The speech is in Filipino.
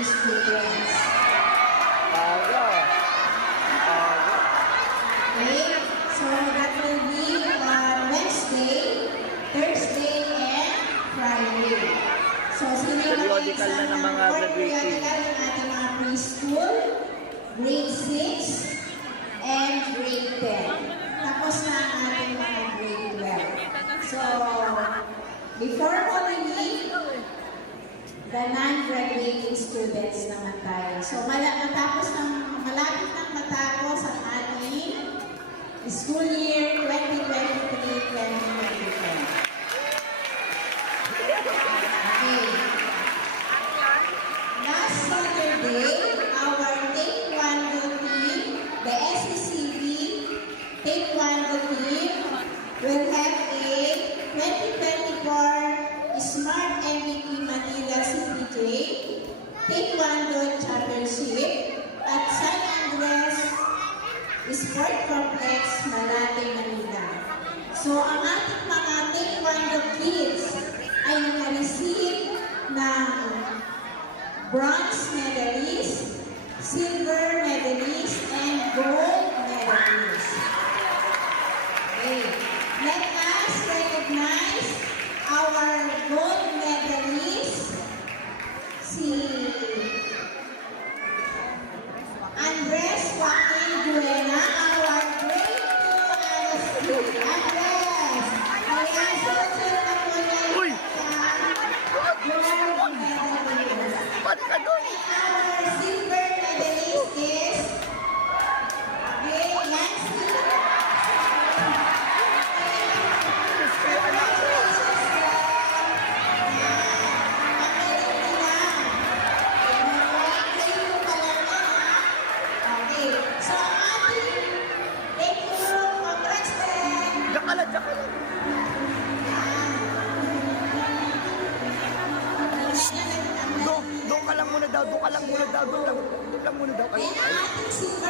graduating students. Okay, so that will be on Wednesday, Thursday, and Friday. So, sino yung Periodical na ng mga graduating. Periodical ng ating mga preschool, grade 6, and grade 10. Tapos na ang ating mga grade 12. So, before only the non-graduating students naman tayo. So, malapit ng matapos ang ating school year 2023-2024. Okay. Last Saturday, our Taekwondo team, the SCCB Taekwondo team, will have a 2024 Smart MVP Manila CPJ Taekwondo Championship at San Andres Sport Complex, Malate, Manila. So, ang ating mga Taekwondo kids ay naka-receive ng bronze medalist, silver medalist, and gold medalist. Okay. Let us recognize our gold medalist, si Andres Joaquin Duena, our grade 2 Andres. Ayan, sunod na po niya Uy! yung gold medalist. Pati ka doon! Our silver medalist is Nancy. Diyan ka lang! Doon ka lang muna daw, doon lang muna daw. Then, ang ating silver